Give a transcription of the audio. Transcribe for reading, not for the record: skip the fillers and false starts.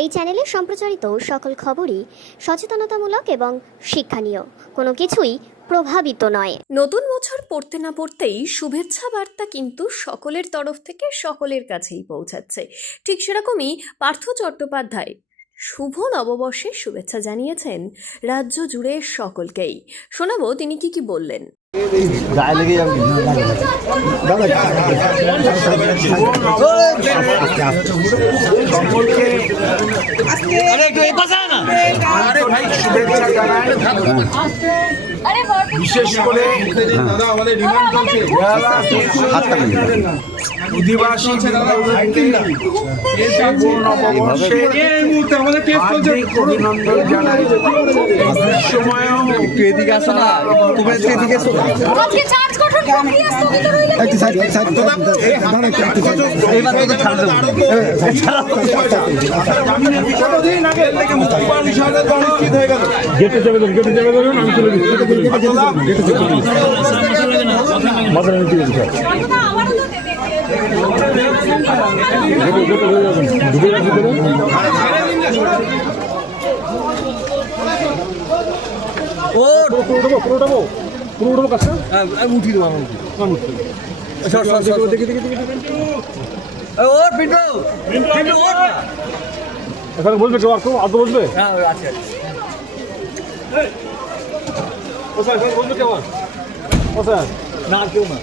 এই চ্যানেলে সম্প্রচারিত সকল খবরই সচেতনতামূলক এবং শিক্ষণীয়, কোনো কিছুই প্রভাবিত নয়। নতুন বছর পড়তে না পড়তেই শুভেচ্ছা বার্তা কিন্তু সকলের তরফ থেকে সকলের কাছেই পৌঁছাচ্ছে। ঠিক সেরকমই পার্থ চট্টোপাধ্যায় শুভ নববর্ষের শুভেচ্ছা জানিয়েছেন রাজ্য জুড়ে সকলকেই। শোনাবো তিনি কি বললেন। বিশেষ করে অধিবাসী অভিনন্দন জানাই। গেটে যাবে ধরুন, আমি চলে গেছি। মাথায় নিতে গেছি স্যার, ঢুকে যাচ্ছি পুরো উঠবো কাজটা আমি উঠিয়ে দেবো। দেখি এখানে বলবে কেউ, আর কেউ আগে বলবে? ও স্যার এখানে বলবে কেউ? ও স্যার না, আর কেউ না।